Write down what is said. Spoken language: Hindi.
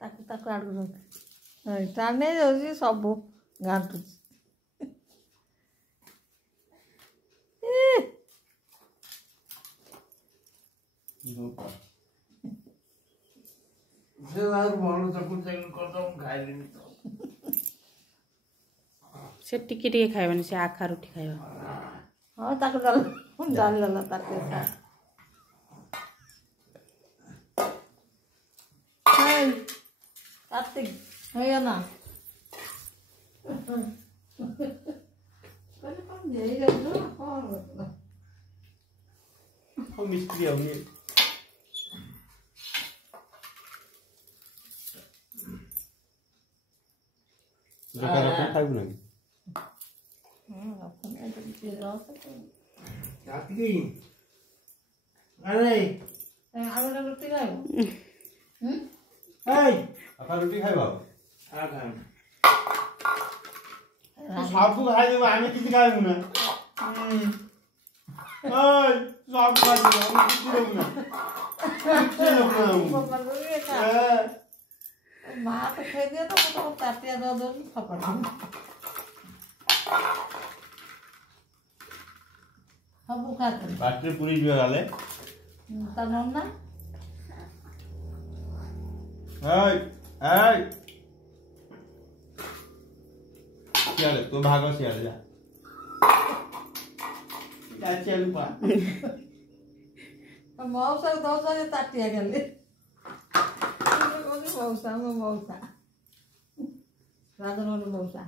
ताकू आड़ रख टाणे जाऊँ सब गाँटू से टिके खाइबनी से आखा रुटी खाइबा हाँ ताकू डाल डाल ताकू कार्तिक है ना मिस्त्री होंगे रोटी खाइब रुटी खाइब सब खाई आम कि खाइबू ना सब माँ तो खाई दिया तो ताटिया दो खपड़ सब खाते बाटे पूरी जो गाले ता नन्ना सियाले तू भागो सियाले जा चल पा मौसा दौसा ताटिया गले मौसा मौसा राजन मौसा